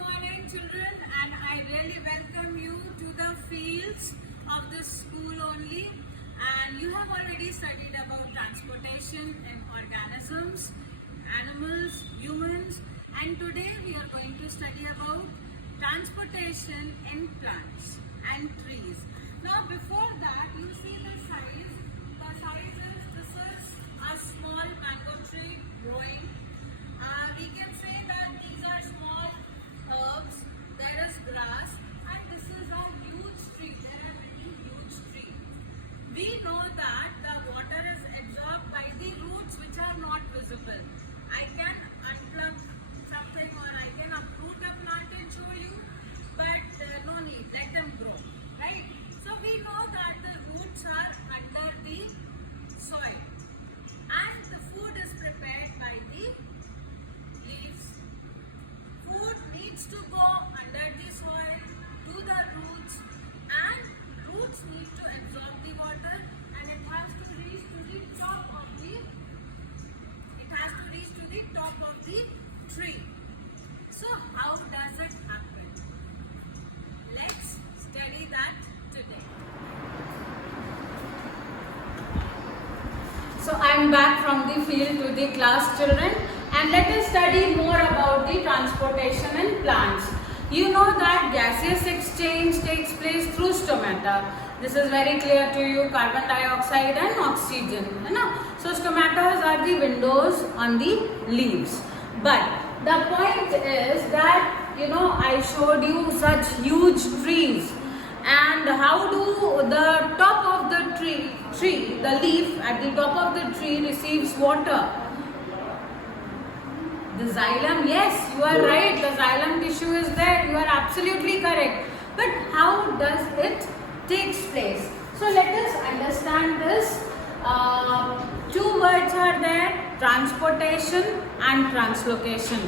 morning, children, and I really welcome you to the fields of this school only. And you have already studied about transportation in organisms, animals, humans, and today we are going to study about transportation in plants and trees. Now, before that, you see the size. The size is this is a small mango tree growing. We can say that these are small herbs, there is grass, and this is a huge tree. There are many huge trees. We know that the water is absorbed by the roots which are not visible. I can unplug something or I can uproot a plant and show you, but no need, let them grow, right? So we know that the roots are under the soil and the food is prepared by the leaves. Food needs to go under the soil to the roots, and roots need to absorb the water, and it has to reach to the top of the tree. So how does it happen? Let's study that today. So I am back from the field to the class, children, and let us study more about the transportation in plants. You know that gaseous exchange takes place through stomata. This is very clear to you, carbon dioxide and oxygen. So stomatas are the windows on the leaves. But the point is that, I showed you such huge trees. And how do the top of the tree, the leaf at the top of the tree receives water? The xylem, yes, you are right, the xylem tissue is there, you are absolutely correct. But how does it take place? So let us understand this. Two words are there, transportation and translocation.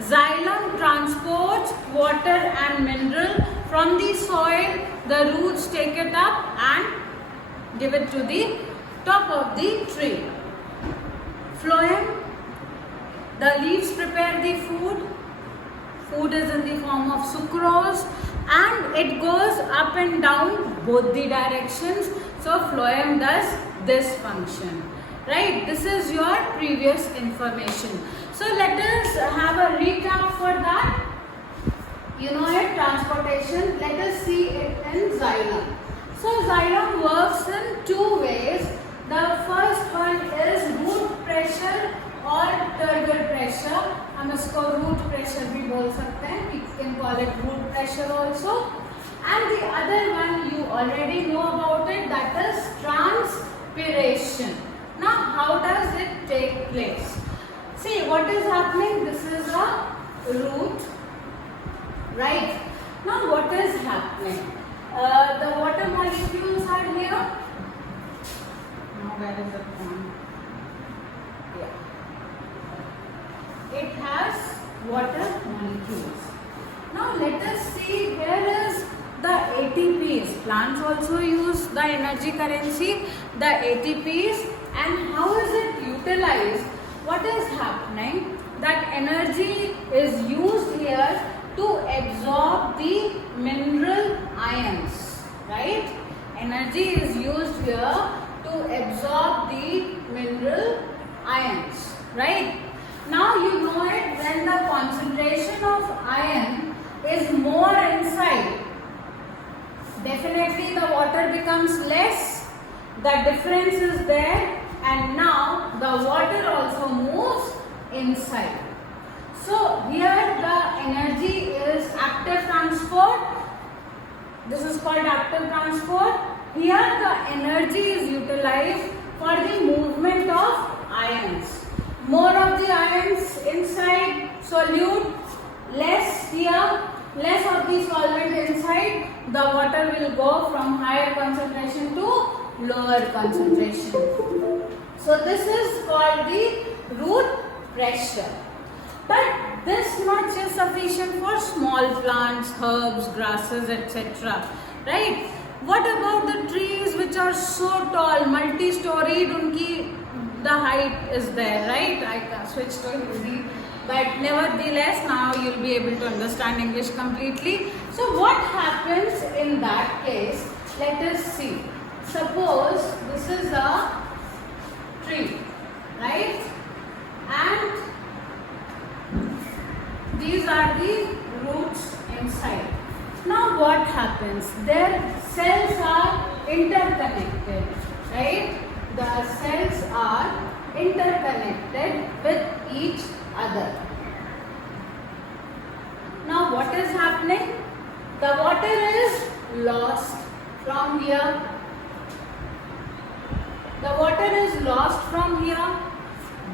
Xylem transports water and mineral from the soil, the roots take it up and give it to the top of the tree. Phloem, the leaves prepare the food. Food is in the form of sucrose and it goes up and down both the directions. So phloem does this function. Right? This is your previous information. So let us have a recap for that. You know it, transportation. Let us see it in xylem. So xylem works in two ways. The first one is root pressure और turgor pressure. हम इसको root pressure भी बोल सकते हैं. We can call it root pressure also. And the other one you already know about it, that is transpiration. Now how does it take place? See what is happening. This is a root, right? Now what is happening? The water molecules are here. Now where is the point? It has water molecules. Now let us see, here is the ATPs. Plants also use the energy currency, the ATPs, and how is it utilized? What is happening? That energy is used here to absorb the mineral ions, right? Energy is used here to absorb the mineral ions, right? Now you know it, when the concentration of iron is more inside, definitely the water becomes less, the difference is there, and now the water also moves inside. So here the energy is active transport. This is called active transport. Here the energy is utilized for the movement of ions. More of the ions inside solute, less here, less of the solvent inside, the water will go from higher concentration to lower concentration. So this is called the root pressure. But this much is sufficient for small plants, herbs, grasses, etc. Right? What about the trees which are so tall, multi-storied, the height is there, right? I can switch to Hindi. but nevertheless now you'll be able to understand English completely. So what happens in that case? Let us see. Suppose this is a tree, right? And these are the roots inside. Now what happens? Their cells are interconnected, right? The cells are interconnected with each other. Now what is happening? The water is lost from here. The water is lost from here.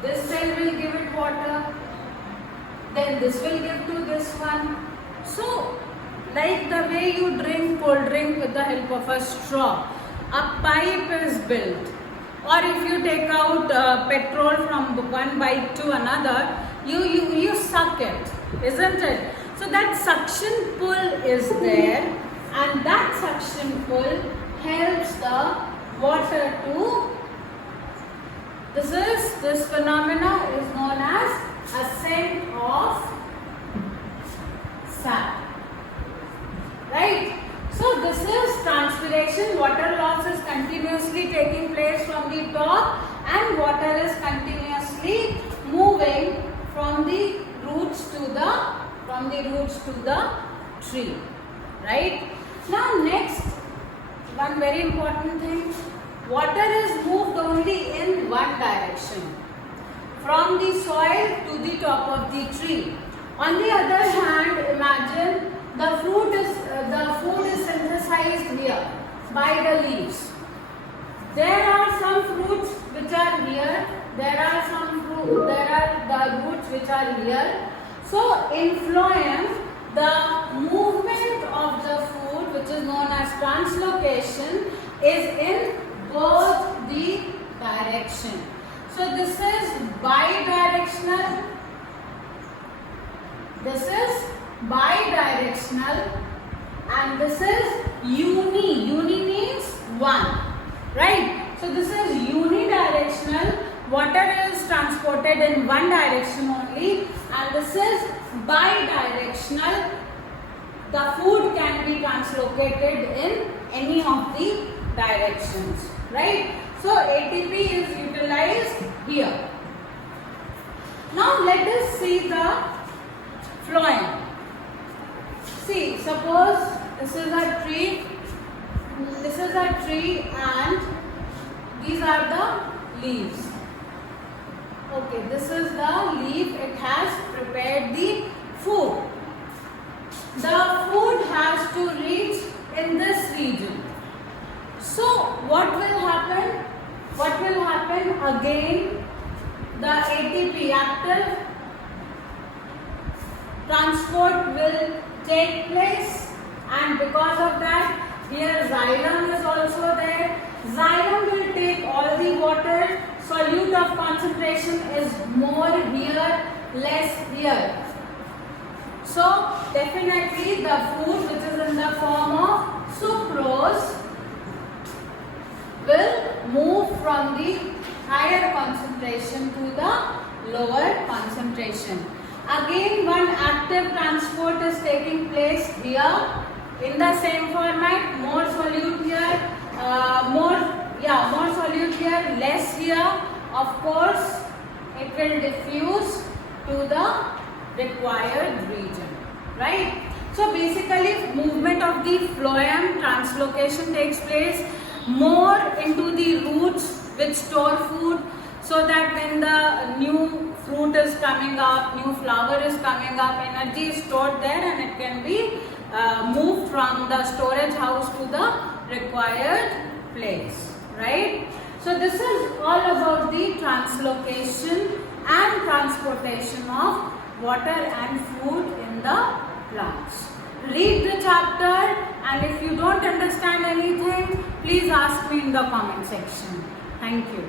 This cell will give it water. Then this will give to this one. So, like the way you drink cold drink with the help of a straw, a pipe is built. Or if you take out petrol from one pipe to another, you suck it, isn't it? So that suction pull is there, and that suction pull helps the water to. This phenomena is known as ascent of sap, right? So this is transpiration. Water loss is continuously taking place from the top, and water is continuously moving from the roots to the tree, right? Now next, one very important thing, water is moved only in one direction, from the soil to the top of the tree. On the other hand, imagine the food is synthesized here by the leaves. There are some fruits which are here. There are the roots which are here. So in phloem, the movement of the food, which is known as translocation, is in both the direction. So this is bidirectional. This is bidirectional, and this is uni. Uni means one, right? So this is unidirectional. Water is transported in one direction only, and this is bidirectional. The food can be translocated in any of the directions, right? So ATP is utilized here. Now let us see the phloem. See, suppose this is a tree. This is a tree, and these are the leaves. Okay, this is the leaf. It has prepared the food. The food has to reach in this region. So what will happen? What will happen? Again, the ATP, active transport, will take place, and because of that, here xylem is also there. Xylem will take all the water. Solute of concentration is more here, less here. So definitely the food which is in the form of sucrose will move from the higher concentration to the lower concentration. Again, one active transport is taking place here in the same format. More solute here, more solute here, less here. Of course, it will diffuse to the required region, right? So basically, movement of the phloem, translocation takes place more into the roots which store food, so that when the new fruit is coming up, new flower is coming up, energy is stored there, and it can be moved from the storage house to the required place, right? So this is all about the translocation and transportation of water and food in the plants. Read the chapter, and if you don't understand anything, please ask me in the comment section. Thank you.